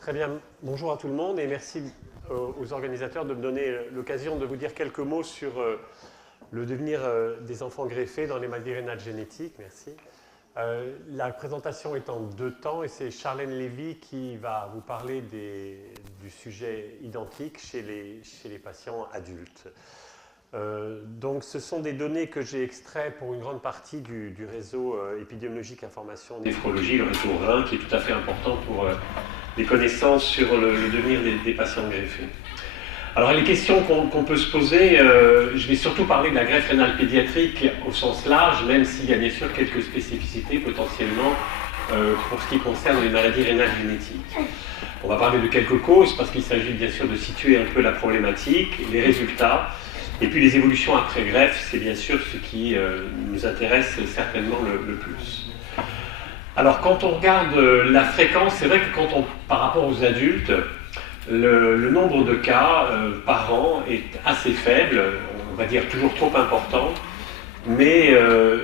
Très bien. Bonjour à tout le monde et merci aux organisateurs de me donner l'occasion de vous dire quelques mots sur le devenir des enfants greffés dans les maladies rénales génétiques. Merci. La présentation est en 2 temps et c'est Charlène Lévy qui va vous parler du sujet identique chez les patients adultes. Donc ce sont des données que j'ai extraites pour une grande partie du réseau épidémiologique information néphrologie, le réseau Rhin, qui est tout à fait important pour les connaissances sur le devenir des patients greffés. Alors les questions qu'on peut se poser, je vais surtout parler de la greffe rénale pédiatrique au sens large, même s'il y a bien sûr quelques spécificités potentiellement pour ce qui concerne les maladies rénales génétiques. On va parler de quelques causes parce qu'il s'agit bien sûr de situer un peu la problématique, les résultats, et puis les évolutions après greffe, c'est bien sûr ce qui nous intéresse certainement le plus. Alors quand on regarde la fréquence, c'est vrai que par rapport aux adultes, le nombre de cas par an est assez faible, on va dire toujours trop important, mais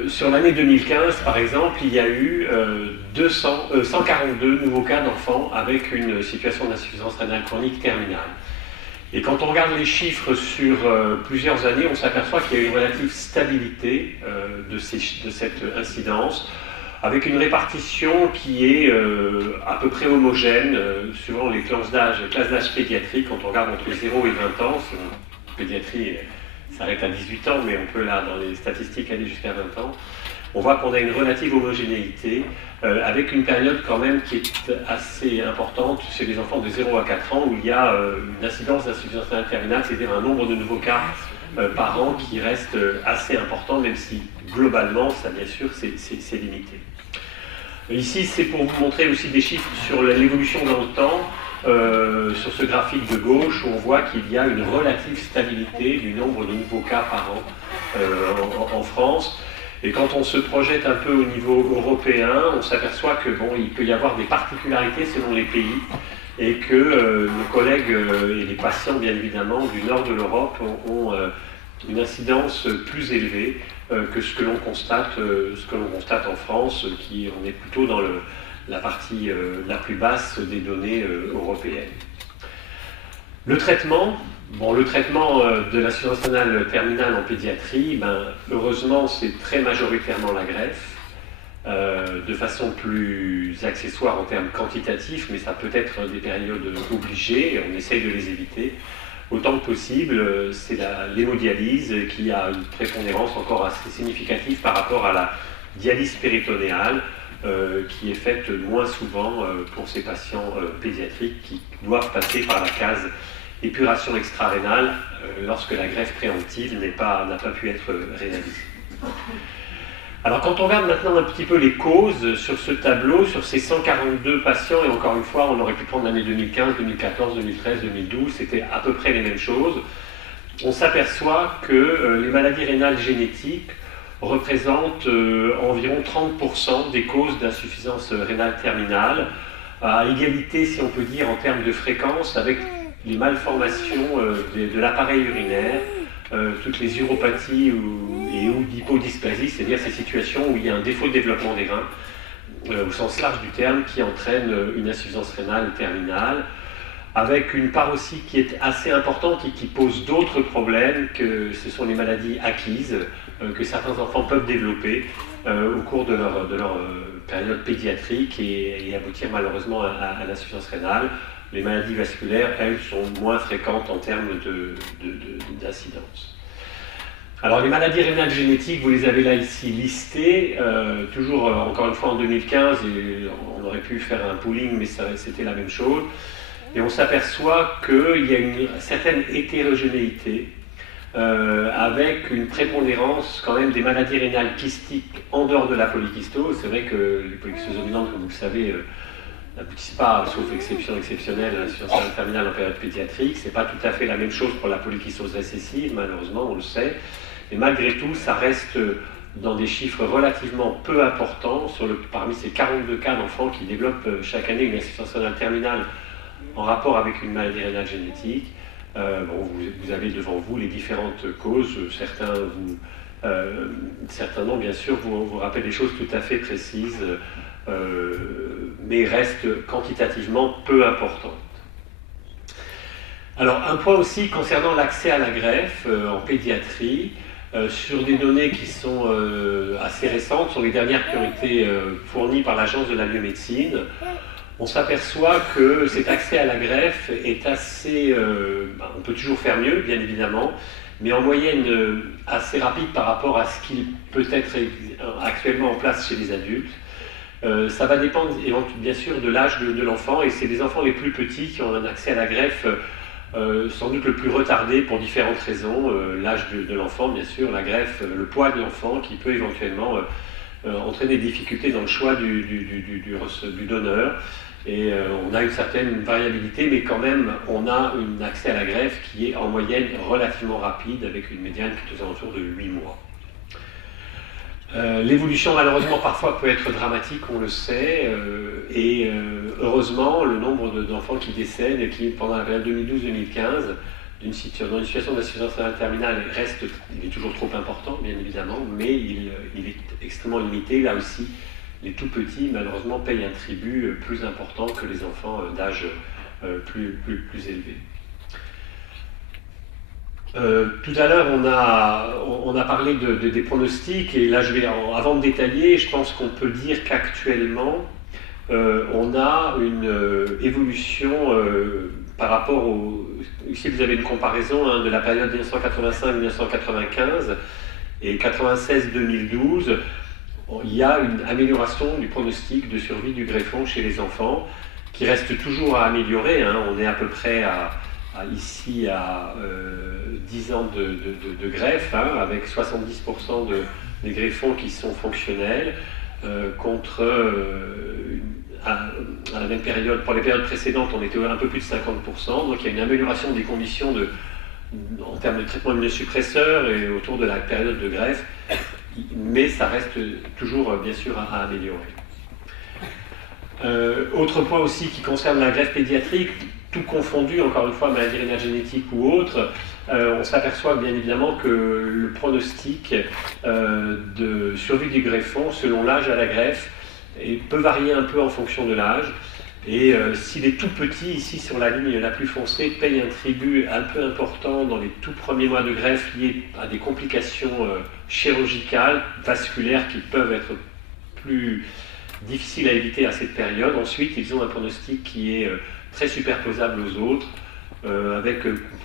sur l'année 2015 par exemple, il y a eu 142 nouveaux cas d'enfants avec une situation d'insuffisance rénale chronique terminale. Et quand on regarde les chiffres sur plusieurs années, on s'aperçoit qu'il y a eu une relative stabilité de cette incidence, avec une répartition qui est à peu près homogène, suivant les classes d'âge pédiatriques. Quand on regarde entre 0 et 20 ans, la pédiatrie s'arrête à 18 ans, mais on peut là, dans les statistiques, aller jusqu'à 20 ans. On voit qu'on a une relative homogénéité, avec une période quand même qui est assez importante chez les enfants de 0 à 4 ans, où il y a une incidence d'insuffisance rénale terminale, c'est-à-dire un nombre de nouveaux cas par an qui reste assez important, même si globalement, ça bien sûr, c'est limité. Ici, c'est pour vous montrer aussi des chiffres sur l'évolution dans le temps, sur ce graphique de gauche, où on voit qu'il y a une relative stabilité du nombre de nouveaux cas par an en France. Et quand on se projette un peu au niveau européen, on s'aperçoit que il peut y avoir des particularités selon les pays et que nos collègues et les patients, bien évidemment, du nord de l'Europe ont une incidence plus élevée que ce que l'on constate en France, on est plutôt dans la partie la plus basse des données européennes. Le traitement de l'insuffisance rénale terminale en pédiatrie, heureusement, c'est très majoritairement la greffe, de façon plus accessoire en termes quantitatifs, mais ça peut être des périodes obligées, et on essaye de les éviter. Autant que possible, c'est l'hémodialyse qui a une prépondérance encore assez significative par rapport à la dialyse péritonéale, qui est faite moins souvent pour ces patients pédiatriques qui doivent passer par la case épuration extra-rénale lorsque la greffe préemptive n'a pas pu être réalisée. Alors quand on regarde maintenant un petit peu les causes sur ce tableau, sur ces 142 patients, et encore une fois, on aurait pu prendre l'année 2015, 2014, 2013, 2012, c'était à peu près les mêmes choses, on s'aperçoit que les maladies rénales génétiques représentent environ 30% des causes d'insuffisance rénale terminale, à égalité, si on peut dire, en termes de fréquence, avec les malformations de l'appareil urinaire, toutes les uropathies ou d'hypodysplasie, c'est-à-dire ces situations où il y a un défaut de développement des reins, au sens large du terme, qui entraîne une insuffisance rénale terminale, avec une part aussi qui est assez importante et qui pose d'autres problèmes, que ce sont les maladies acquises, que certains enfants peuvent développer au cours de leur période pédiatrique et aboutir malheureusement à l'insuffisance rénale. Les maladies vasculaires, elles, sont moins fréquentes en termes d'incidence. Alors les maladies rénales génétiques, vous les avez là ici listées, toujours encore une fois en 2015, et on aurait pu faire un pooling, mais c'était la même chose. Et on s'aperçoit qu'il y a une certaine hétérogénéité, avec une prépondérance quand même des maladies rénales kystiques en dehors de la polykystose. C'est vrai que les polykystoses dominantes, comme vous le savez, n'aboutissent pas, sauf exception exceptionnelle, à l'insuffisance rénale terminale en période pédiatrique. Ce n'est pas tout à fait la même chose pour la polykystose récessive, malheureusement, on le sait. Et malgré tout, ça reste dans des chiffres relativement peu importants parmi ces 42 cas d'enfants qui développent chaque année une insuffisance rénale terminale en rapport avec une maladie rénale génétique. Vous avez devant vous les différentes causes. Certains noms, bien sûr, vous rappellent des choses tout à fait précises. mais reste quantitativement peu importante. Alors, un point aussi concernant l'accès à la greffe en pédiatrie, sur des données qui sont assez récentes, sont les dernières qui ont été fournies par l'Agence de la biomédecine. On s'aperçoit que cet accès à la greffe est assez... on peut toujours faire mieux, bien évidemment, mais en moyenne assez rapide par rapport à ce qu'il peut être actuellement en place chez les adultes. Ça va dépendre bien sûr de l'âge de l'enfant, et c'est les enfants les plus petits qui ont un accès à la greffe sans doute le plus retardé pour différentes raisons. L'âge de l'enfant, bien sûr, la greffe, le poids de l'enfant qui peut éventuellement entraîner des difficultés dans le choix du donneur. Et on a une certaine variabilité, mais quand même, on a un accès à la greffe qui est en moyenne relativement rapide, avec une médiane qui est aux alentours de 8 mois. L'évolution, malheureusement, parfois peut être dramatique, on le sait, et heureusement, le nombre d'enfants qui décèdent et qui, pendant la période 2012-2015, dans une situation d'insuffisance rénale terminale, il est toujours trop important, bien évidemment, mais il est extrêmement limité. Là aussi, les tout petits, malheureusement, payent un tribut plus important que les enfants d'âge plus élevé. Tout à l'heure, on a parlé des pronostics, et là, avant de détailler, je pense qu'on peut dire qu'actuellement, on a une évolution par rapport ici, vous avez une comparaison de la période 1985-1995 et 96-2012. Il y a une amélioration du pronostic de survie du greffon chez les enfants, qui reste toujours à améliorer. On est à peu près ici à 10 ans de greffe, avec 70% des greffons qui sont fonctionnels, contre à la même période, pour les périodes précédentes, on était un peu plus de 50%. Donc il y a une amélioration des conditions en termes de traitement immunosuppresseur et autour de la période de greffe, mais ça reste toujours bien sûr à améliorer. Autre point aussi qui concerne la greffe pédiatrique, tout confondu, encore une fois, maladie rénale génétique ou autre, on s'aperçoit bien évidemment que le pronostic de survie du greffon selon l'âge à la greffe peut varier un peu en fonction de l'âge. Et s'il est tout petit, ici sur la ligne la plus foncée, paye un tribut un peu important dans les tout premiers mois de greffe liés à des complications chirurgicales, vasculaires qui peuvent être plus difficiles à éviter à cette période. Ensuite, ils ont un pronostic qui est très superposable aux autres, avec,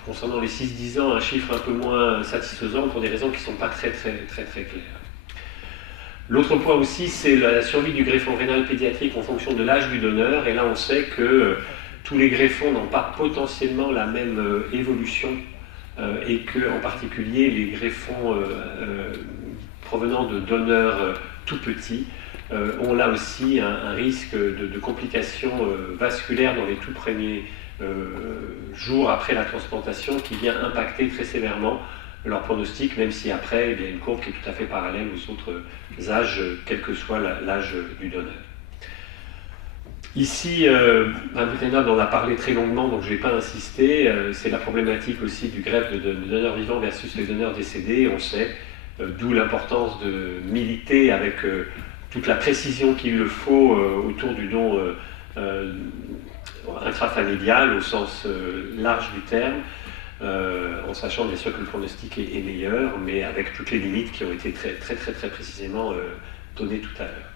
concernant les 6-10 ans, un chiffre un peu moins satisfaisant pour des raisons qui ne sont pas très claires. L'autre point aussi, c'est la survie du greffon rénal pédiatrique en fonction de l'âge du donneur, et là on sait que tous les greffons n'ont pas potentiellement la même évolution, et que en particulier les greffons provenant de donneurs tout petits ont là aussi un risque de complications vasculaires dans les tout premiers jours après la transplantation, qui vient impacter très sévèrement leur pronostic, même si après il y a une courbe qui est tout à fait parallèle aux autres âges, quel que soit l'âge du donneur. Ici, Imputinib, on en a parlé très longuement, donc je ne vais pas insister. C'est la problématique aussi du greffe de donneurs vivants versus les donneurs décédés. On sait, d'où l'importance de militer avec toute la précision qu'il le faut autour du don intrafamilial au sens large du terme, en sachant bien sûr que le pronostic est meilleur, mais avec toutes les limites qui ont été très précisément données tout à l'heure.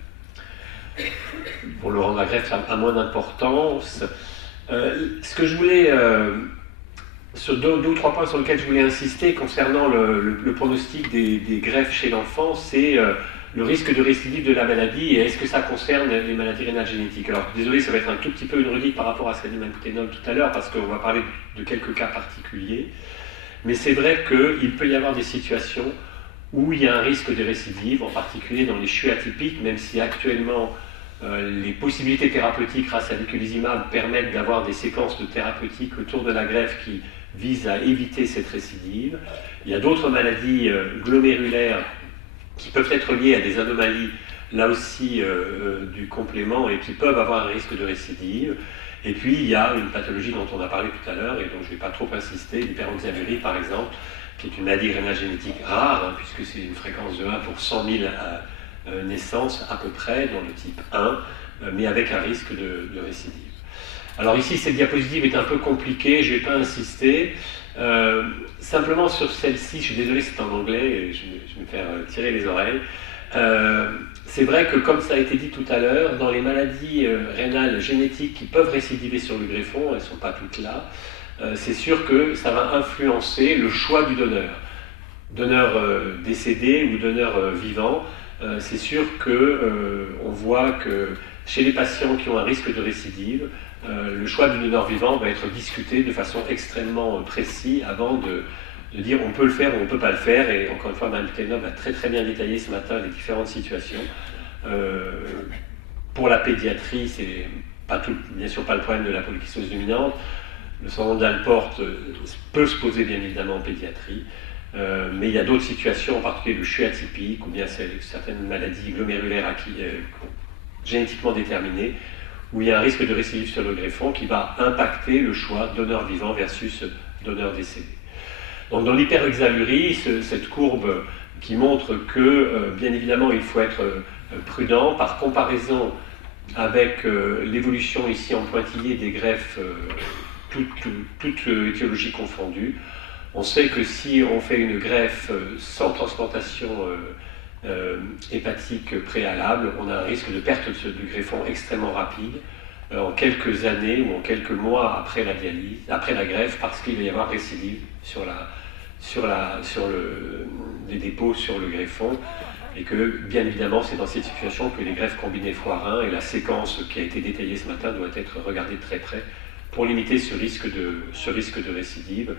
Pour le rendre la greffe à moins d'importance, ce que je voulais, sur deux ou trois points sur lesquels je voulais insister concernant le pronostic des greffes chez l'enfant, c'est le risque de récidive de la maladie, et est-ce que ça concerne les maladies rénales génétiques. Alors désolé, ça va être un tout petit peu une redite par rapport à ce qu'a dit Imputinib tout à l'heure, parce qu'on va parler de quelques cas particuliers, mais c'est vrai qu'il peut y avoir des situations où il y a un risque de récidive, en particulier dans les CHU atypiques, même si actuellement les possibilités thérapeutiques grâce à l'iculizumab permettent d'avoir des séquences de thérapeutiques autour de la greffe qui visent à éviter cette récidive. Il y a d'autres maladies glomérulaires qui peuvent être liées à des anomalies, là aussi, du complément, et qui peuvent avoir un risque de récidive. Et puis, il y a une pathologie dont on a parlé tout à l'heure, et dont je ne vais pas trop insister, l'hyperoxalurie, par exemple, qui est une maladie rénale génétique rare, puisque c'est une fréquence de 1 pour 100 000 naissances à peu près, dans le type 1, mais avec un risque de récidive. Alors ici, cette diapositive est un peu compliquée, je ne vais pas insister. Simplement sur celle-ci, je suis désolé, c'est en anglais, et je vais me faire tirer les oreilles. C'est vrai que, comme ça a été dit tout à l'heure, dans les maladies rénales génétiques qui peuvent récidiver sur le greffon, elles ne sont pas toutes là, c'est sûr que ça va influencer le choix du donneur. Donneur décédé ou donneur vivant, c'est sûr qu'on voit que chez les patients qui ont un risque de récidive, le choix du donneur vivant va être discuté de façon extrêmement précise avant de dire on peut le faire ou on ne peut pas le faire. Et encore une fois, Mme Kenov a très très bien détaillé ce matin les différentes situations. Pour la pédiatrie, c'est bien sûr pas le problème de la polykystose dominante. Le syndrome d'Alport peut se poser bien évidemment en pédiatrie, mais il y a d'autres situations, en particulier le CHU atypique ou bien certaines maladies glomérulaires génétiquement déterminées, où il y a un risque de récidive sur le greffon qui va impacter le choix donneur vivant versus donneur décédé. Donc dans l'hyperhexalurie, cette courbe qui montre que, bien évidemment, il faut être prudent par comparaison avec l'évolution ici en pointillé des greffes, toutes étiologies confondues. On sait que si on fait une greffe sans transplantation hépatique préalable, on a un risque de perte du greffon extrêmement rapide en quelques années ou en quelques mois après la dialyse, après la greffe, parce qu'il va y avoir récidive les dépôts sur le greffon, et que bien évidemment c'est dans cette situation que les greffes combinées x1 et la séquence qui a été détaillée ce matin doit être regardée de très près pour limiter ce risque de récidive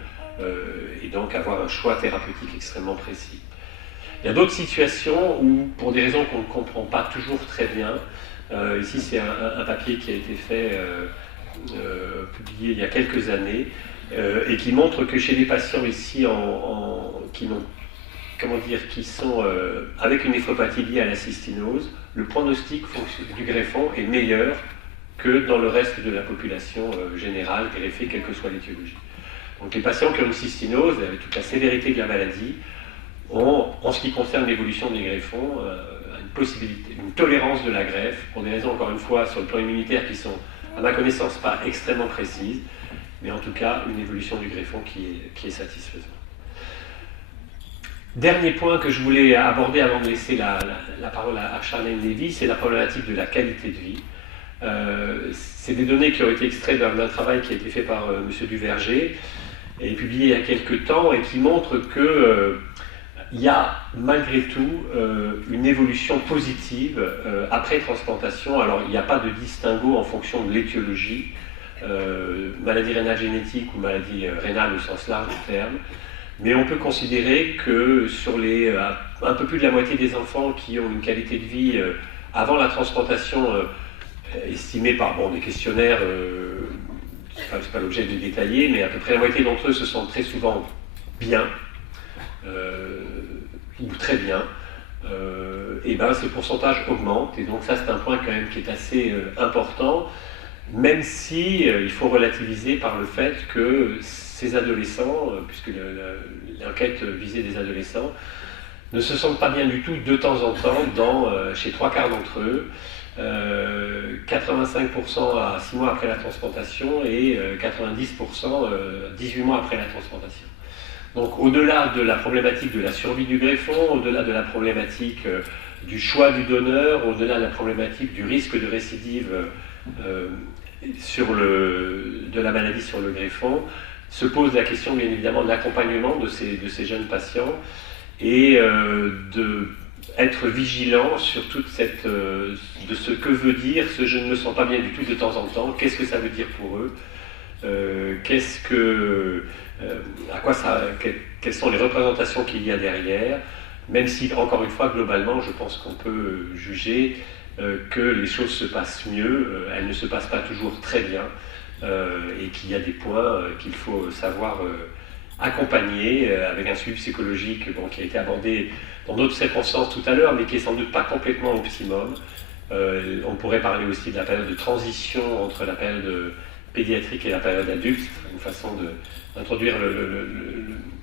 et donc avoir un choix thérapeutique extrêmement précis. Il y a d'autres situations où, pour des raisons qu'on ne comprend pas toujours très bien, ici c'est un papier qui a été fait, publié il y a quelques années, et qui montre que chez les patients ici qui sont avec une néphropathie liée à la cystinose, le pronostic du greffon est meilleur que dans le reste de la population générale greffée, quelle que soit l'étiologie. Donc les patients qui ont une cystinose, avec toute la sévérité de la maladie, ont, en ce qui concerne l'évolution des greffons, une tolérance de la greffe, pour des raisons, encore une fois, sur le plan immunitaire qui sont, à ma connaissance, pas extrêmement précises, mais en tout cas, une évolution du greffon qui est satisfaisante. Dernier point que je voulais aborder avant de laisser la parole à Charlène Lévy, c'est la problématique de la qualité de vie. C'est des données qui ont été extraites d'un travail qui a été fait par M. Duverger et publié il y a quelques temps et qui montre qu'il y a malgré tout une évolution positive après transplantation. Alors il n'y a pas de distinguo en fonction de l'étiologie, maladie rénale génétique ou maladie rénale au sens large du terme, mais on peut considérer que sur un peu plus de la moitié des enfants qui ont une qualité de vie avant la transplantation estimée par des questionnaires, c'est pas l'objet de détailler, mais à peu près la moitié d'entre eux se sentent très souvent bien, ou très bien, et ben ce pourcentage augmente, et donc ça c'est un point quand même qui est assez important, même si il faut relativiser par le fait que ces adolescents, puisque l'enquête visait des adolescents, ne se sentent pas bien du tout de temps en temps chez 3/4 d'entre eux, 85% à 6 mois après la transplantation et 90% 18 mois après la transplantation. Donc au-delà de la problématique de la survie du greffon, au-delà de la problématique du choix du donneur, au-delà de la problématique du risque de récidive de la maladie sur le greffon, se pose la question bien évidemment de l'accompagnement de ces jeunes patients et être vigilant sur toute de ce que veut dire ce je ne me sens pas bien du tout de temps en temps, qu'est-ce que ça veut dire pour eux, quelles sont les représentations qu'il y a derrière, même si, encore une fois, globalement, je pense qu'on peut juger que les choses se passent mieux, elles ne se passent pas toujours très bien, et qu'il y a des points qu'il faut savoir accompagner avec un suivi psychologique qui a été abordé dans d'autres circonstances tout à l'heure, mais qui n'est sans doute pas complètement optimum. On pourrait parler aussi de la période de transition entre la période pédiatrique et la période adulte, une façon d'introduire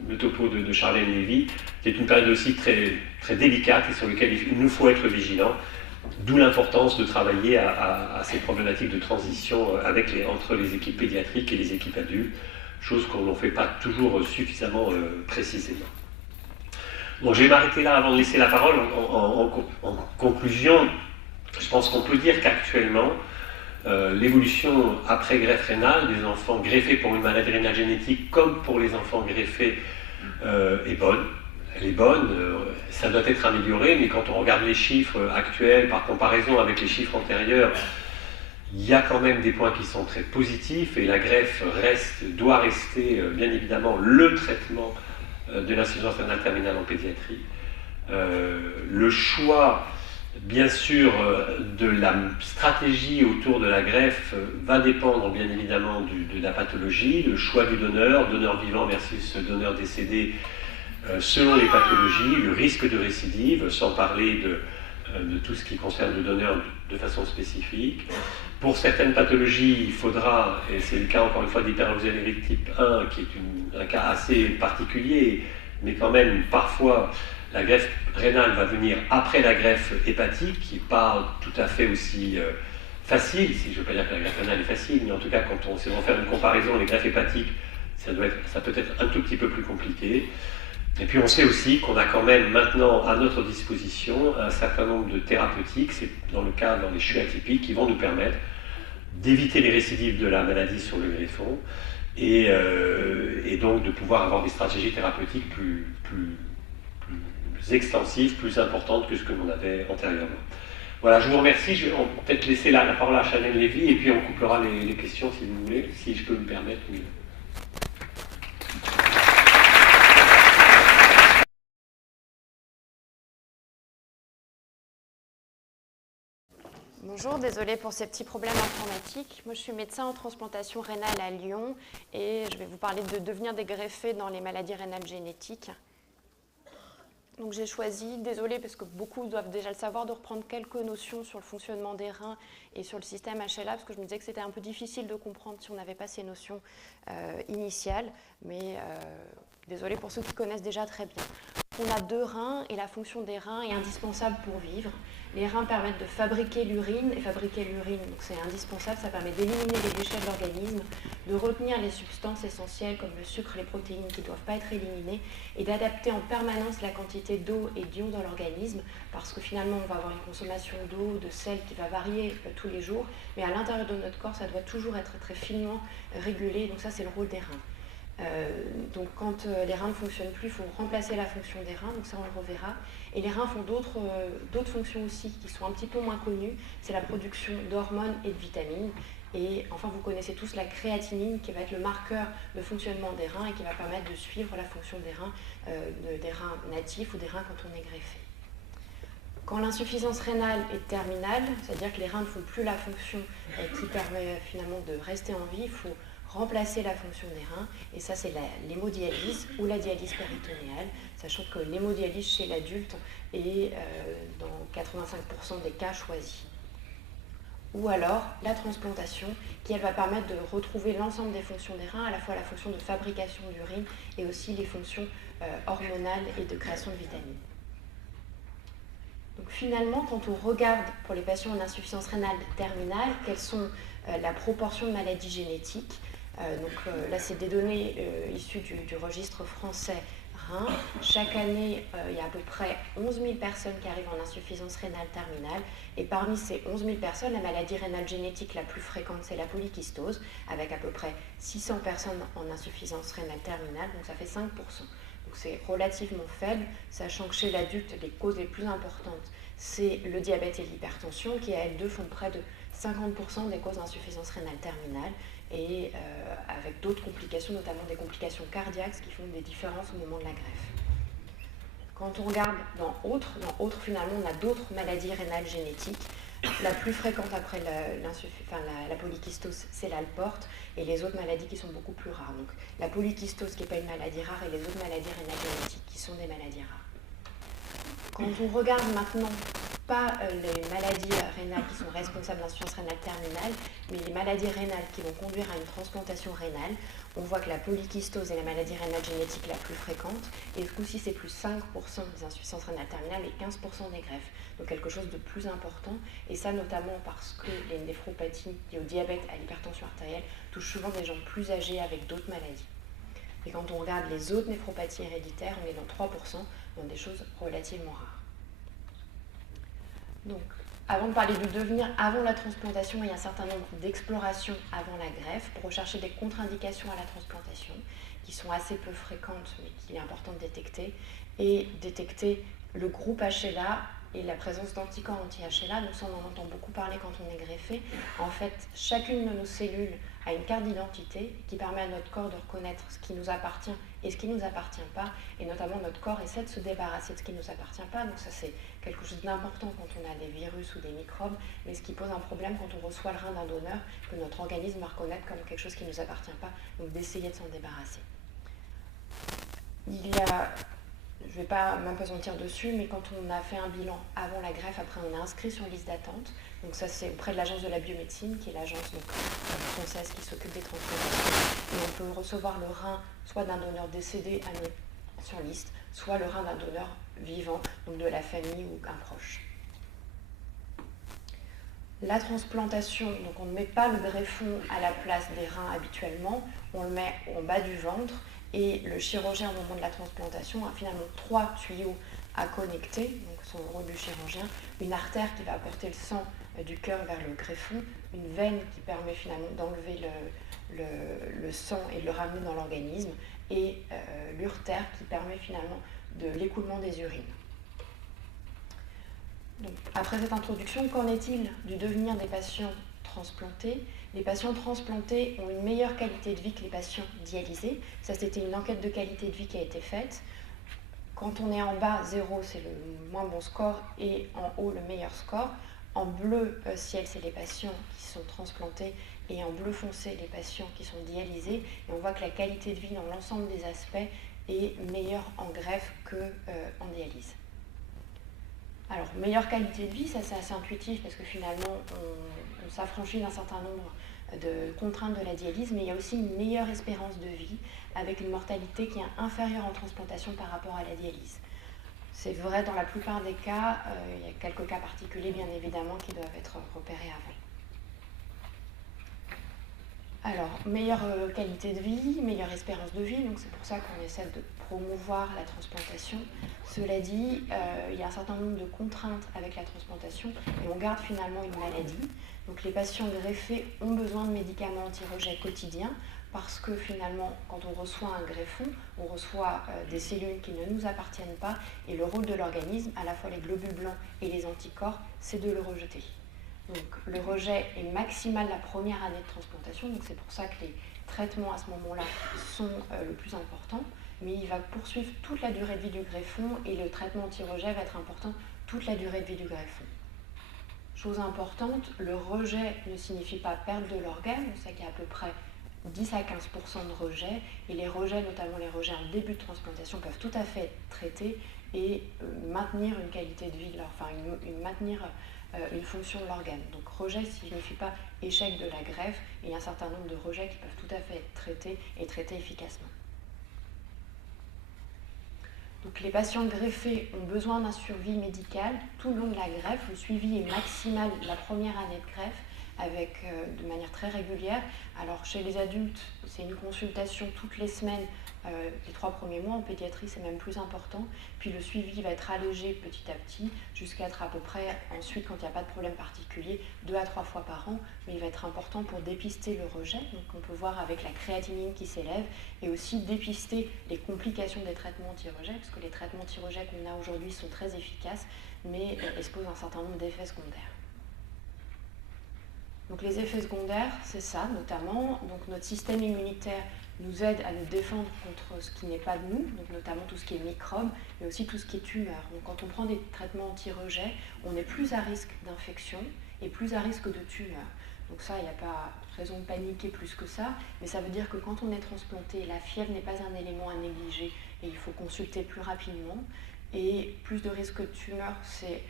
le topo de Charlène Lévy, qui est une période aussi très, très délicate et sur laquelle il nous faut être vigilants, d'où l'importance de travailler à ces problématiques de transition entre les équipes pédiatriques et les équipes adultes, chose qu'on ne fait pas toujours suffisamment précisément. Bon, je vais m'arrêter là avant de laisser la parole. En conclusion, je pense qu'on peut dire qu'actuellement, l'évolution après greffe rénale des enfants greffés pour une maladie rénale génétique comme pour les enfants greffés est bonne. Elle est bonne, ça doit être amélioré, mais quand on regarde les chiffres actuels par comparaison avec les chiffres antérieurs, il y a quand même des points qui sont très positifs et la greffe doit rester bien évidemment le traitement de l'insuffisance rénale terminale en pédiatrie. Le choix, bien sûr, de la stratégie autour de la greffe va dépendre bien évidemment de la pathologie, le choix du donneur vivant versus donneur décédé selon les pathologies, le risque de récidive, sans parler de tout ce qui concerne le donneur de façon spécifique. Pour certaines pathologies, il faudra, et c'est le cas encore une fois d'hyperoxalémie type 1, qui est un cas assez particulier, mais quand même parfois la greffe rénale va venir après la greffe hépatique, qui n'est pas tout à fait aussi facile, si je ne veux pas dire que la greffe rénale est facile, mais en tout cas quand on sait faire une comparaison, les greffes hépatiques, ça peut être un tout petit peu plus compliqué. Et puis on sait aussi qu'on a quand même maintenant à notre disposition un certain nombre de thérapeutiques, c'est dans les CHU atypiques, qui vont nous permettre d'éviter les récidives de la maladie sur le greffon et donc de pouvoir avoir des stratégies thérapeutiques plus extensives, plus importantes que ce que l'on avait antérieurement. Voilà, je vous remercie. Je vais peut-être laisser la parole à Charlène Lévy et puis on couplera les questions si vous voulez, si je peux me permettre. Oui. Bonjour, désolée pour ces petits problèmes informatiques. Moi, je suis médecin en transplantation rénale à Lyon et je vais vous parler de devenir dégreffé dans les maladies rénales génétiques. Donc j'ai choisi, désolée parce que beaucoup doivent déjà le savoir, de reprendre quelques notions sur le fonctionnement des reins et sur le système HLA parce que je me disais que c'était un peu difficile de comprendre si on n'avait pas ces notions initiales, mais désolée pour ceux qui connaissent déjà très bien. On a 2 reins et la fonction des reins est indispensable pour vivre. Les reins permettent de fabriquer l'urine, et fabriquer l'urine, donc c'est indispensable, ça permet d'éliminer les déchets de l'organisme, de retenir les substances essentielles comme le sucre, les protéines qui ne doivent pas être éliminées, et d'adapter en permanence la quantité d'eau et d'ions dans l'organisme, parce que finalement on va avoir une consommation d'eau, de sel qui va varier tous les jours, mais à l'intérieur de notre corps, ça doit toujours être très finement régulé, donc ça c'est le rôle des reins. Donc quand les reins ne fonctionnent plus, il faut remplacer la fonction des reins, donc ça on le reverra. Et les reins font d'autres fonctions aussi qui sont un petit peu moins connues, c'est la production d'hormones et de vitamines. Et enfin vous connaissez tous la créatinine qui va être le marqueur de fonctionnement des reins et qui va permettre de suivre la fonction des reins natifs ou des reins quand on est greffé. Quand l'insuffisance rénale est terminale, c'est-à-dire que les reins ne font plus la fonction qui permet finalement de rester en vie, il faut remplacer la fonction des reins, et ça c'est l'hémodialyse ou la dialyse péritonéale, sachant que l'hémodialyse chez l'adulte est dans 85% des cas choisis. Ou alors la transplantation, qui elle va permettre de retrouver l'ensemble des fonctions des reins, à la fois la fonction de fabrication d'urine et aussi les fonctions hormonales et de création de vitamines. Donc finalement, quand on regarde pour les patients en insuffisance rénale terminale, quelles sont la proportion de maladies génétiques, là, c'est des données issues du registre français reins. Chaque année, il y a à peu près 11 000 personnes qui arrivent en insuffisance rénale terminale. Et parmi ces 11 000 personnes, la maladie rénale génétique la plus fréquente, c'est la polykystose, avec à peu près 600 personnes en insuffisance rénale terminale, donc ça fait 5%. Donc c'est relativement faible, sachant que chez l'adulte, les causes les plus importantes, c'est le diabète et l'hypertension, qui à elles deux font près de 50% des causes d'insuffisance rénale terminale, et avec d'autres complications, notamment des complications cardiaques, qui font des différences au moment de la greffe. Quand on regarde dans autres finalement, on a d'autres maladies rénales génétiques. La plus fréquente après la polykystose, c'est l'Alport, et les autres maladies qui sont beaucoup plus rares. Donc la polykystose qui n'est pas une maladie rare, et les autres maladies rénales génétiques qui sont des maladies rares. Quand on regarde maintenant pas les maladies rénales qui sont responsables d'insuffisance rénale terminale, mais les maladies rénales qui vont conduire à une transplantation rénale. On voit que la polykystose est la maladie rénale génétique la plus fréquente, et ce coup-ci c'est plus 5% des insuffisances rénales terminales et 15% des greffes, donc quelque chose de plus important, et ça notamment parce que les néphropathies liées au diabète, à l'hypertension artérielle, touchent souvent des gens plus âgés avec d'autres maladies. Et quand on regarde les autres néphropathies héréditaires, on est dans 3%, dans des choses relativement rares. Donc, avant de parler du devenir avant la transplantation, il y a un certain nombre d'explorations avant la greffe pour rechercher des contre-indications à la transplantation qui sont assez peu fréquentes mais qu'il est important de détecter, et détecter le groupe HLA et la présence d'anticorps anti-HLA. Donc ça, on en entend beaucoup parler quand on est greffé. En fait, chacune de nos cellules a une carte d'identité qui permet à notre corps de reconnaître ce qui nous appartient et ce qui ne nous appartient pas, et notamment notre corps essaie de se débarrasser de ce qui ne nous appartient pas. Donc ça, c'est quelque chose d'important quand on a des virus ou des microbes, mais ce qui pose un problème quand on reçoit le rein d'un donneur, que notre organisme va reconnaître comme quelque chose qui ne nous appartient pas, donc d'essayer de s'en débarrasser. Il y a, je ne vais pas m'apesantir dessus, mais quand on a fait un bilan avant la greffe, après on est inscrit sur liste d'attente. Donc ça, c'est auprès de l'agence de la biomédecine, qui est l'agence française qui s'occupe des transplantations. Et on peut recevoir le rein soit d'un donneur décédé sur liste, soit le rein d'un donneur vivant, donc de la famille ou un proche. La transplantation, donc on ne met pas le greffon à la place des reins habituellement, on le met en bas du ventre, et le chirurgien au moment de la transplantation a finalement 3 tuyaux à connecter, donc son rôle du chirurgien, une artère qui va apporter le sang du cœur vers le greffon, une veine qui permet finalement d'enlever le sang et de le ramener dans l'organisme, et l'urtère qui permet finalement de l'écoulement des urines. Donc, après cette introduction, qu'en est-il du devenir des patients transplantés? Les patients transplantés ont une meilleure qualité de vie que les patients dialysés. Ça, c'était une enquête de qualité de vie qui a été faite. Quand on est en bas, 0, c'est le moins bon score, et en haut, le meilleur score. En bleu ciel, c'est les patients qui sont transplantés, et en bleu foncé, les patients qui sont dialysés. Et on voit que la qualité de vie dans l'ensemble des aspects est meilleure en greffe qu'en dialyse. Alors, meilleure qualité de vie, ça c'est assez intuitif parce que finalement, on s'affranchit d'un certain nombre de contraintes de la dialyse, mais il y a aussi une meilleure espérance de vie avec une mortalité qui est inférieure en transplantation par rapport à la dialyse. C'est vrai dans la plupart des cas, il y a quelques cas particuliers bien évidemment qui doivent être repérés avant. Alors, meilleure qualité de vie, meilleure espérance de vie, donc c'est pour ça qu'on essaie de promouvoir la transplantation. Cela dit, il y a un certain nombre de contraintes avec la transplantation et on garde finalement une maladie. Donc les patients greffés ont besoin de médicaments anti-rejet quotidiens parce que finalement, quand on reçoit un greffon, on reçoit des cellules qui ne nous appartiennent pas, et le rôle de l'organisme, à la fois les globules blancs et les anticorps, c'est de le rejeter. Donc le rejet est maximal la première année de transplantation, donc c'est pour ça que les traitements à ce moment-là sont le plus importants, mais il va poursuivre toute la durée de vie du greffon, et le traitement anti-rejet va être important toute la durée de vie du greffon. Chose importante, le rejet ne signifie pas perte de l'organe, on sait qu'il y a à peu près 10 à 15% de rejets, et les rejets, notamment les rejets en début de transplantation, peuvent tout à fait être traités et maintenir une qualité de vie, maintenir une fonction de l'organe. Donc rejet ne signifie pas échec de la greffe, et il y a un certain nombre de rejets qui peuvent tout à fait être traités et traités efficacement. Donc les patients greffés ont besoin d'un suivi médical tout le long de la greffe. Le suivi est maximal la première année de greffe, de manière très régulière. Alors chez les adultes, c'est une consultation toutes les semaines, les 3 premiers mois. En pédiatrie, c'est même plus important. Puis le suivi va être allégé petit à petit jusqu'à être à peu près, ensuite, quand il n'y a pas de problème particulier, 2 à 3 fois par an. Mais il va être important pour dépister le rejet. Donc on peut voir avec la créatinine qui s'élève, et aussi dépister les complications des traitements anti-rejet, parce que les traitements anti-rejet qu'on a aujourd'hui sont très efficaces, mais exposent un certain nombre d'effets secondaires. Donc les effets secondaires, c'est ça notamment. Donc notre système immunitaire nous aide à nous défendre contre ce qui n'est pas de nous, donc notamment tout ce qui est microbes, mais aussi tout ce qui est tumeur. Donc quand on prend des traitements anti-rejet, on est plus à risque d'infection et plus à risque de tumeur. Donc ça, il n'y a pas raison de paniquer plus que ça, mais ça veut dire que quand on est transplanté, la fièvre n'est pas un élément à négliger et il faut consulter plus rapidement. Et plus de risque de tumeur, c'est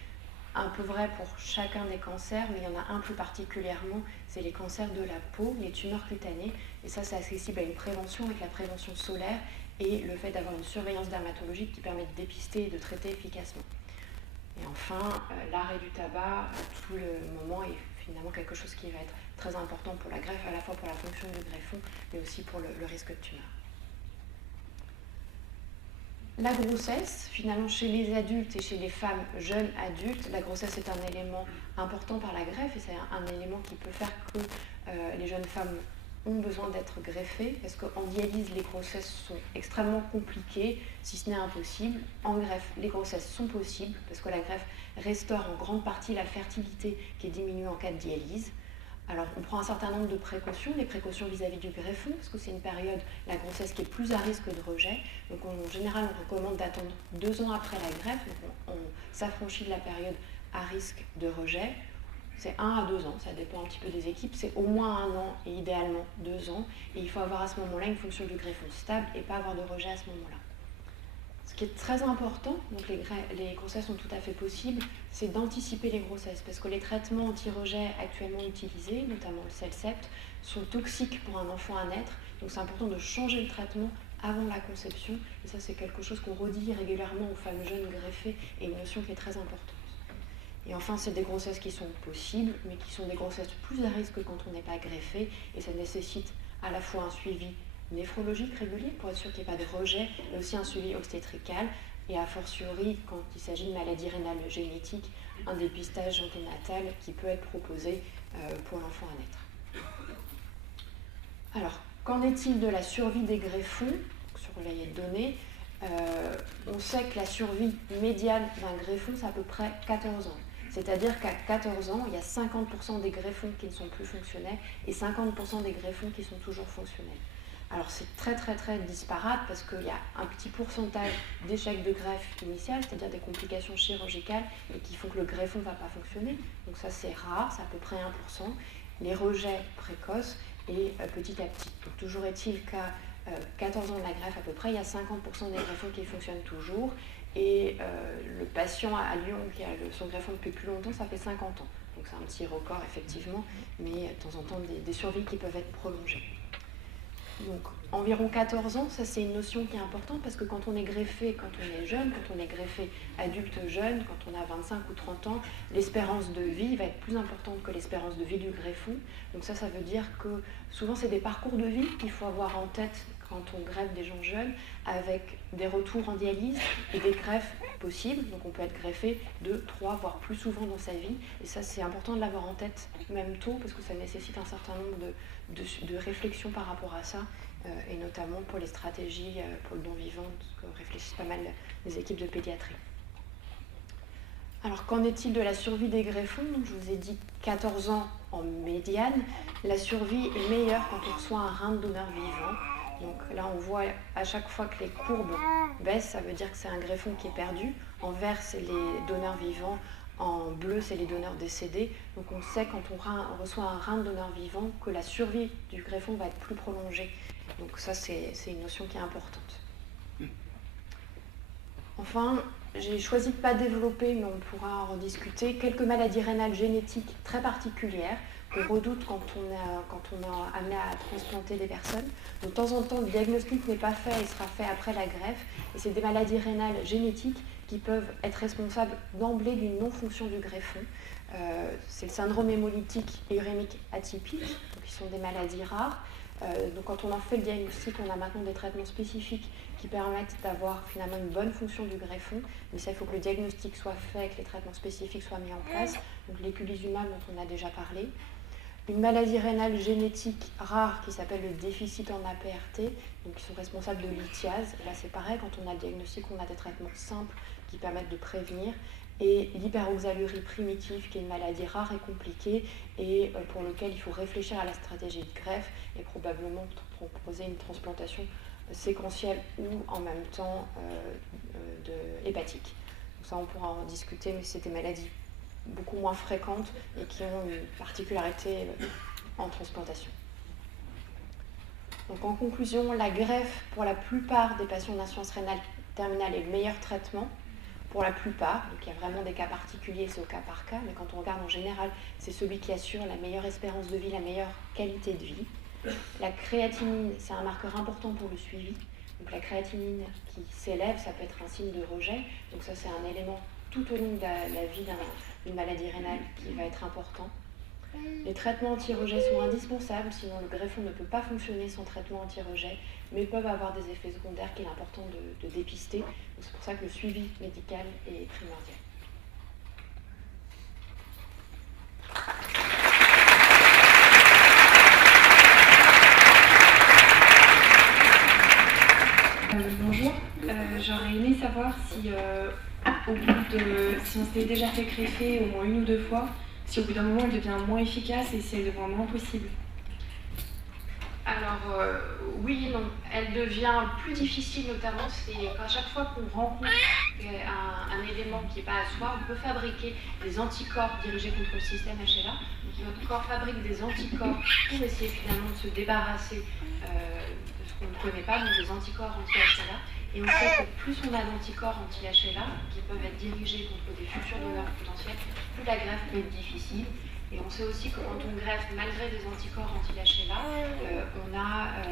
un peu vrai pour chacun des cancers, mais il y en a un plus particulièrement, c'est les cancers de la peau, les tumeurs cutanées. Et ça, c'est accessible à une prévention avec la prévention solaire et le fait d'avoir une surveillance dermatologique qui permet de dépister et de traiter efficacement. Et enfin, l'arrêt du tabac à tout le moment est finalement quelque chose qui va être très important pour la greffe, à la fois pour la fonction du greffon, mais aussi pour le risque de tumeur. La grossesse, finalement, chez les adultes et chez les femmes jeunes adultes, la grossesse est un élément important par la greffe et c'est un élément qui peut faire que les jeunes femmes ont besoin d'être greffées parce qu'en dialyse, les grossesses sont extrêmement compliquées, si ce n'est impossible. En greffe, les grossesses sont possibles parce que la greffe restaure en grande partie la fertilité qui est diminuée en cas de dialyse. Alors, on prend un certain nombre de précautions, des précautions vis-à-vis du greffon, parce que c'est une période, la grossesse, qui est plus à risque de rejet. Donc, en général, on recommande d'attendre 2 ans après la greffe. Donc, on s'affranchit de la période à risque de rejet. C'est 1 à 2 ans, ça dépend un petit peu des équipes. C'est au moins 1 an et idéalement 2 ans. Et il faut avoir à ce moment-là une fonction du greffon stable et pas avoir de rejet à ce moment-là. Ce qui est très important, donc les grossesses sont tout à fait possibles, c'est d'anticiper les grossesses, parce que les traitements anti-rejet actuellement utilisés, notamment le Celcept, sont toxiques pour un enfant à naître, donc c'est important de changer le traitement avant la conception, et ça c'est quelque chose qu'on redit régulièrement aux femmes jeunes greffées, et une notion qui est très importante. Et enfin, c'est des grossesses qui sont possibles, mais qui sont des grossesses plus à risque quand on n'est pas greffé, et ça nécessite à la fois un suivi néphrologique régulier pour être sûr qu'il n'y ait pas de rejet, mais aussi un suivi obstétrical et a fortiori quand il s'agit de maladies rénales génétiques, un dépistage anténatal qui peut être proposé pour l'enfant à naître. Alors, qu'en est-il de la survie des greffons sur les données? On sait que la survie médiane d'un greffon, c'est à peu près 14 ans. C'est-à-dire qu'à 14 ans, il y a 50% des greffons qui ne sont plus fonctionnels et 50% des greffons qui sont toujours fonctionnels. Alors c'est très disparate parce qu'il y a un petit pourcentage d'échecs de greffe initiale, c'est-à-dire des complications chirurgicales et qui font que le greffon ne va pas fonctionner. Donc ça c'est rare, c'est à peu près 1%. Les rejets précoces et petit à petit. Donc toujours est-il qu'à 14 ans de la greffe à peu près, il y a 50% des greffons qui fonctionnent toujours. Et le patient à Lyon qui a son greffon depuis plus longtemps, ça fait 50 ans. Donc c'est un petit record effectivement, mais de temps en temps des survies qui peuvent être prolongées. Donc environ 14 ans, ça c'est une notion qui est importante parce que quand on est greffé, quand on est jeune, quand on est greffé adulte jeune, quand on a 25 ou 30 ans, l'espérance de vie va être plus importante que l'espérance de vie du greffon. Donc ça veut dire que souvent c'est des parcours de vie qu'il faut avoir en tête quand on greffe des gens jeunes, avec des retours en dialyse et des greffes possibles. Donc on peut être greffé 2, 3, voire plus souvent dans sa vie. Et ça c'est important de l'avoir en tête même tôt parce que ça nécessite un certain nombre de réflexions par rapport à ça, et notamment pour les stratégies pour le don vivant, que réfléchissent pas mal les équipes de pédiatrie. Alors qu'en est-il de la survie des greffons? Je vous ai dit 14 ans en médiane. La survie est meilleure quand on reçoit un rein de donneur vivant. Donc là on voit à chaque fois que les courbes baissent, ça veut dire que c'est un greffon qui est perdu. En vert c'est les donneurs vivants, en bleu c'est les donneurs décédés. Donc on sait quand on reçoit un rein de donneur vivant que la survie du greffon va être plus prolongée. Donc ça c'est une notion qui est importante. Enfin, j'ai choisi de ne pas développer, mais on pourra en rediscuter, quelques maladies rénales génétiques très particulières qu'on redoute quand on est amené à transplanter des personnes. De temps en temps, le diagnostic n'est pas fait, il sera fait après la greffe. Et c'est des maladies rénales génétiques qui peuvent être responsables d'emblée d'une non-fonction du greffon. C'est le syndrome hémolytique et urémique atypique, donc qui sont des maladies rares. Donc quand on en fait le diagnostic, on a maintenant des traitements spécifiques qui permettent d'avoir finalement une bonne fonction du greffon. Mais ça, il faut que le diagnostic soit fait, que les traitements spécifiques soient mis en place. Donc l'éculizumab dont on a déjà parlé. Une maladie rénale génétique rare qui s'appelle le déficit en APRT, donc qui sont responsables de lithiase. Là c'est pareil, quand on a le diagnostic, on a des traitements simples qui permettent de prévenir. Et l'hyperoxalurie primitive, qui est une maladie rare et compliquée, et pour lequel il faut réfléchir à la stratégie de greffe et probablement proposer une transplantation séquentielle ou en même temps hépatique. Donc ça on pourra en discuter, mais c'est des maladies beaucoup moins fréquentes et qui ont une particularité en transplantation. Donc en conclusion, la greffe pour la plupart des patients d'insuffisance rénale terminale est le meilleur traitement. pour la plupart. Donc il y a vraiment des cas particuliers, c'est au cas par cas, mais quand on regarde en général, c'est celui qui assure la meilleure espérance de vie, la meilleure qualité de vie. La créatinine, c'est un marqueur important pour le suivi. Donc la créatinine qui s'élève, ça peut être un signe de rejet. Donc ça, c'est un élément tout au long de la vie d'une maladie rénale qui va être important. Les traitements anti-rejet sont indispensables, sinon le greffon ne peut pas fonctionner sans traitement anti-rejet, mais peuvent avoir des effets secondaires qu'il est important de dépister. C'est pour ça que le suivi médical est primordial. Bonjour, j'aurais aimé savoir si, si on s'était déjà fait greffer au moins 1 ou 2 fois, si au bout d'un moment elle devient moins efficace et si elle devient moins possible. Alors, oui et non. Elle devient plus difficile, notamment, c'est qu'à chaque fois qu'on rencontre un élément qui n'est pas à soi, on peut fabriquer des anticorps dirigés contre le système HLA. Donc, notre corps fabrique des anticorps pour essayer finalement de se débarrasser de ce qu'on ne connaît pas, donc des anticorps anti-HLA. Et on sait que plus on a d'anticorps anti-HLA, qui peuvent être dirigés contre des futurs donneurs potentiels, plus la greffe peut être difficile. Et on sait aussi que quand on greffe malgré des anticorps anti-HLA, on a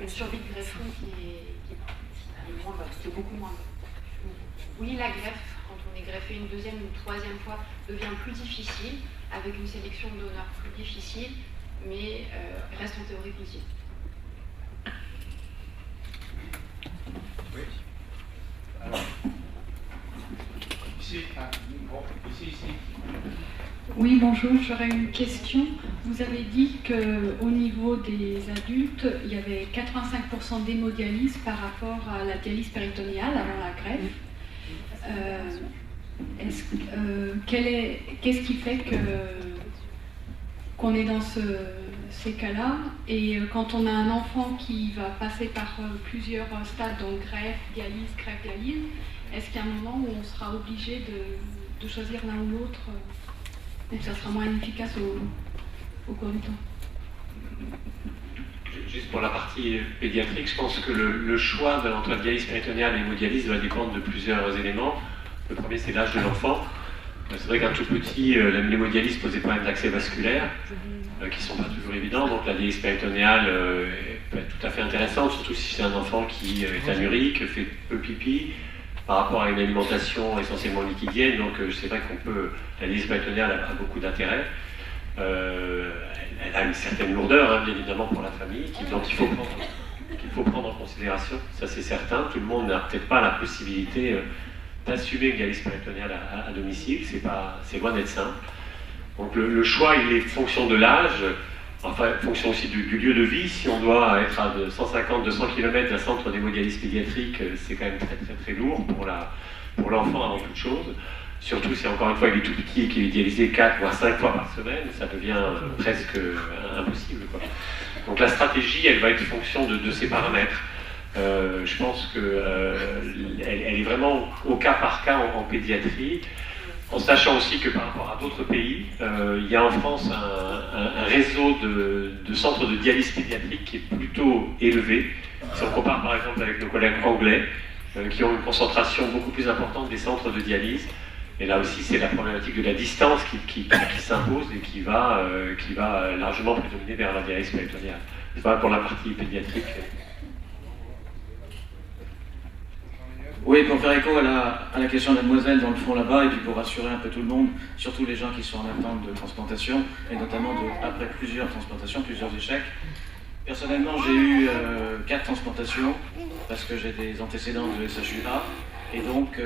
une survie de greffon qui est moins bonne, qui est beaucoup moins bonne. Oui, la greffe, quand on est greffé une 2e ou une 3e fois, devient plus difficile, avec une sélection de donneurs plus difficile, mais reste en théorie possible. Oui. Alors, ici, ici. Oui, bonjour, j'aurais une question. Vous avez dit qu'au niveau des adultes, il y avait 85% d'hémodialyse par rapport à la dialyse péritonéale avant la greffe. Qu'est-ce qui fait qu'on est dans ces cas-là? Et quand on a un enfant qui va passer par plusieurs stades, donc greffe, dialyse, est-ce qu'il y a un moment où on sera obligé de choisir l'un ou l'autre et que ça sera moins efficace au cours du temps? Juste pour la partie pédiatrique, je pense que le choix de entre dialyse péritonéale et hémodialyse va dépendre de plusieurs éléments. Le premier, c'est l'âge de l'enfant. C'est vrai qu'un tout petit, l'hémodialyse pose des problèmes d'accès vasculaire qui ne sont pas toujours évidents, donc la dialyse péritonéale peut être tout à fait intéressante, surtout si c'est un enfant qui est anurique, fait peu pipi, par rapport à une alimentation essentiellement liquidienne. Donc c'est vrai la dialyse péritonéale a beaucoup d'intérêt. Elle a une certaine lourdeur, bien évidemment, pour la famille, donc qu'il faut prendre en considération, ça c'est certain. Tout le monde n'a peut-être pas la possibilité d'assumer une dialyse péritonéale à domicile, c'est loin d'être simple. Donc le choix, il est fonction de l'âge, enfin fonction aussi du lieu de vie. Si on doit être à 150-200 km d'un centre d'hémodialyse pédiatrique, c'est quand même très très très lourd pour l'enfant avant toute chose. Surtout si encore une fois il est tout petit et qu'il est dialysé 4 voire 5 fois par semaine, ça devient presque impossible, quoi. Donc la stratégie, elle va être fonction de ces paramètres. Je pense qu'elle est vraiment au cas par cas en pédiatrie, en sachant aussi que par rapport à d'autres pays, il y a en France un réseau de centres de dialyse pédiatrique qui est plutôt élevé. Si on compare par exemple avec nos collègues anglais, qui ont une concentration beaucoup plus importante des centres de dialyse. Et là aussi, c'est la problématique de la distance qui s'impose et qui va largement prédominer vers la dialyse péritonéale. C'est pas pour la partie pédiatrique. Oui, pour faire écho à la question de la demoiselle dans le fond là-bas, et puis pour rassurer un peu tout le monde, surtout les gens qui sont en attente de transplantation, et notamment après plusieurs transplantations, plusieurs échecs. Personnellement, j'ai eu 4 transplantations, parce que j'ai des antécédents de SHUA, et donc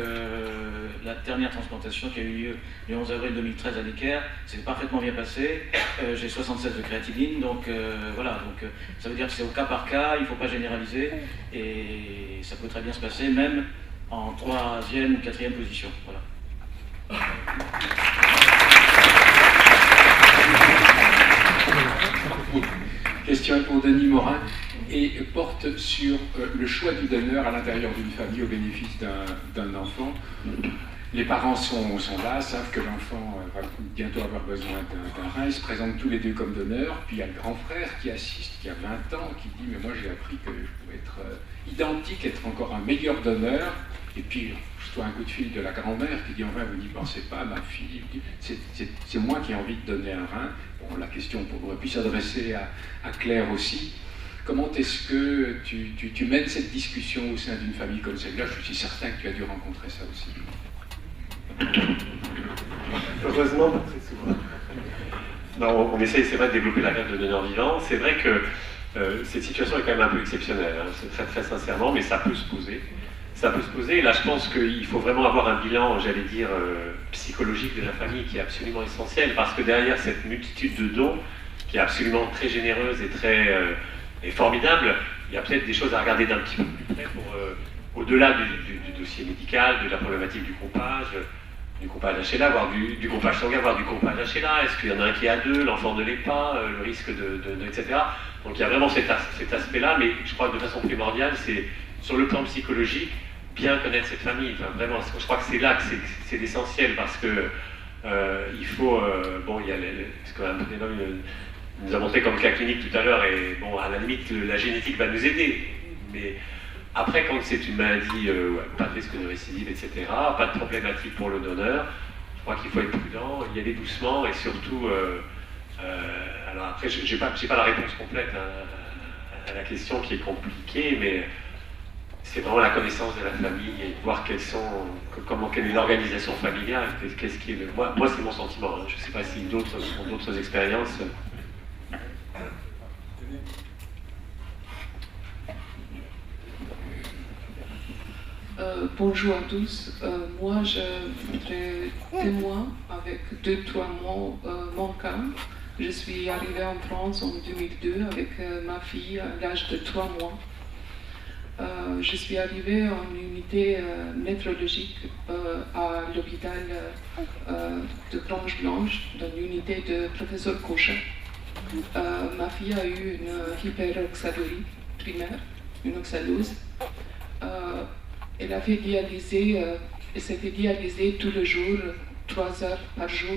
la dernière transplantation qui a eu lieu le 11 avril 2013 à Necker, c'est parfaitement bien passé. J'ai 76 de créatinine, donc voilà, donc ça veut dire que c'est au cas par cas, il ne faut pas généraliser, et ça peut très bien se passer, même en 3e ou 4e position. Voilà. Question pour Denis Morin et porte sur le choix du donneur à l'intérieur d'une famille au bénéfice d'un enfant. les parents sont là, savent que l'enfant va bientôt avoir besoin d'un rein, ils se présentent tous les deux comme donneurs, puis il y a le grand frère qui assiste, qui a 20 ans, qui dit « mais moi j'ai appris que je pouvais être identique, être encore un meilleur donneur », et puis je reçois un coup de fil de la grand-mère qui dit « enfin vous n'y pensez pas, ma fille, c'est moi qui ai envie de donner un rein ». Bon, la question pourrait puis s'adresser à Claire aussi. Comment est-ce que tu mènes cette discussion au sein d'une famille comme celle-là? Je suis certain que tu as dû rencontrer ça aussi. Heureusement, pas très souvent. Non, on essaye, c'est vrai, de développer la carte de donneur vivant. C'est vrai que cette situation est quand même un peu exceptionnelle, hein, c'est très sincèrement, mais ça peut se poser. Ça peut se poser, et là je pense qu'il faut vraiment avoir un bilan, j'allais dire, psychologique de la famille qui est absolument essentiel, parce que derrière cette multitude de dons, qui est absolument très généreuse et très formidable, il y a peut-être des choses à regarder d'un petit peu plus près pour, au-delà du dossier médical, de la problématique du compage HLA, voire du compage sanguin, voire du compage HLA. Est-ce qu'il y en a un qui est à 2, l'enfant ne l'est pas, le risque etc. Donc il y a vraiment cet aspect-là, mais je crois que de façon primordiale, c'est sur le plan psychologique, bien connaître cette famille. Enfin, vraiment, je crois que c'est là que c'est l'essentiel, parce que il faut... bon, il y a ce que nous a montré comme cas clinique tout à l'heure, et bon, à la limite, la génétique va nous aider, mais après, quand c'est une maladie, pas de risque de récidive, etc., pas de problématique pour le donneur, je crois qu'il faut être prudent, y aller doucement, et surtout, alors après, j'ai pas la réponse complète à la question qui est compliquée, mais c'est vraiment la connaissance de la famille et voir quelle est l'organisation familiale, qu'est-ce qui est moi c'est mon sentiment, hein. Je ne sais pas si d'autres ont d'autres expériences. Bonjour à tous. Moi, je voudrais témoigner avec 2-3 mots mon cas. Je suis arrivée en France en 2002 avec ma fille à l'âge de 3 mois. Je suis arrivée en unité névrologique à l'hôpital de Grange-Blanche, dans l'unité de professeur Cochin. Ma fille a eu une hyperoxalurie primaire, une oxalose. Elle a fait dialyser, elle s'est fait dialyser tous les jours, 3 heures par jour.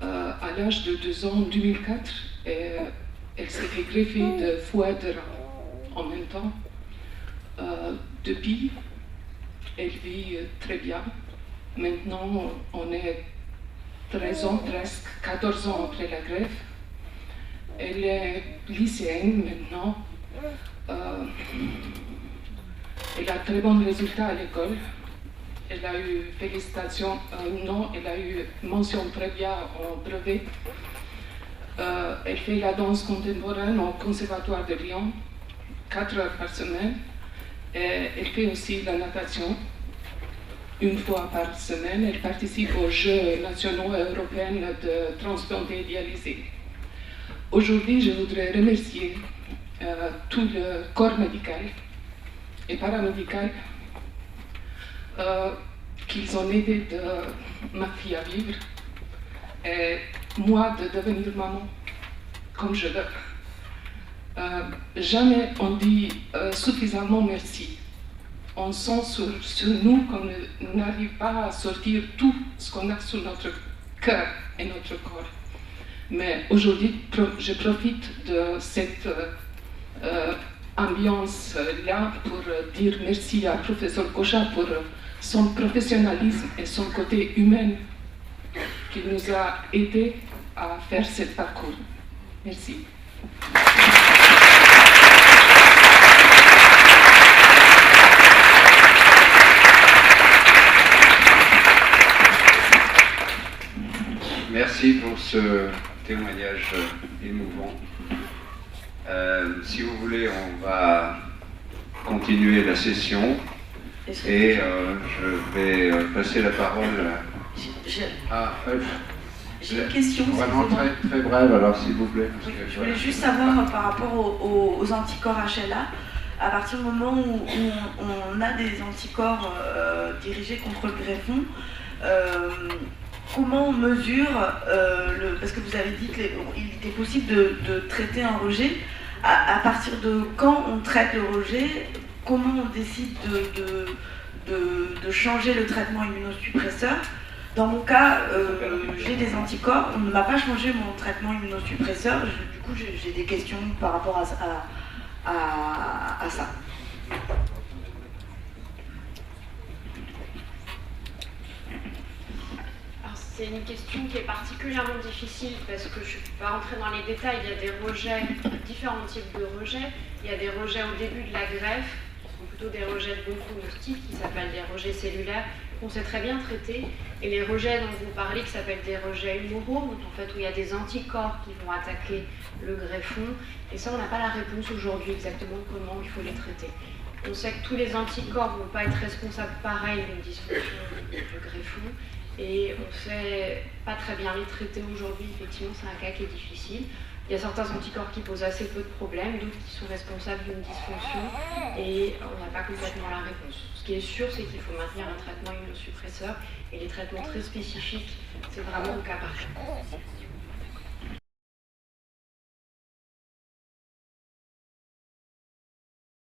À l'âge de 2 ans, en 2004, elle s'est fait greffer de foie de rein en même temps. Depuis, elle vit très bien. Maintenant, on est 13 ans, presque 14 ans après la greffe. Elle est lycéenne maintenant. Elle a très bons résultats à l'école. Elle a eu félicitations, non, elle a eu mention très bien en brevet. Elle fait la danse contemporaine au Conservatoire de Lyon, 4 heures par semaine. Et elle fait aussi la natation. Une fois par semaine, elle participe aux Jeux nationaux et européens de transplantés dialysés. Aujourd'hui, je voudrais remercier tout le corps médical et paramédical qu'ils ont aidé ma fille à vivre et moi de devenir maman comme je veux. Jamais on dit suffisamment merci. On sent sur nous qu'on n'arrive pas à sortir tout ce qu'on a sur notre cœur et notre corps. Mais aujourd'hui, je profite de cette ambiance-là pour dire merci à professeur Cochin pour son professionnalisme et son côté humain qui nous a aidés à faire ce parcours. Merci. Merci pour ce témoignage émouvant. Si vous voulez, on va continuer la session et je vais passer la parole à... J'ai une question. Vraiment très brève, alors s'il vous plaît. Oui, je voulais juste savoir par rapport aux anticorps HLA, à partir du moment où on a des anticorps dirigés contre le greffon, comment on mesure, parce que vous avez dit qu'il était possible de traiter un rejet, à partir de quand on traite le rejet, comment on décide de changer le traitement immunosuppresseur. Dans mon cas, j'ai des anticorps, on ne m'a pas changé mon traitement immunosuppresseur, du coup j'ai des questions par rapport à ça. C'est une question qui est particulièrement difficile parce que je ne vais pas rentrer dans les détails. Il y a des rejets, différents types de rejets. Il y a des rejets au début de la greffe, qui sont plutôt des rejets de bon pronostic, qui s'appellent des rejets cellulaires, qu'on sait très bien traiter. Et les rejets dont vous parlez, qui s'appellent des rejets humoraux, en fait, où il y a des anticorps qui vont attaquer le greffon. Et ça, on n'a pas la réponse aujourd'hui exactement de comment il faut les traiter. On sait que tous les anticorps ne vont pas être responsables pareil d'une dysfonction du greffon. Et on ne sait pas très bien les traiter aujourd'hui, effectivement c'est un cas qui est difficile. Il y a certains anticorps qui posent assez peu de problèmes, d'autres qui sont responsables d'une dysfonction, et on n'a pas complètement la réponse. Ce qui est sûr, c'est qu'il faut maintenir un traitement immunosuppresseur, et les traitements très spécifiques, c'est vraiment au cas par cas.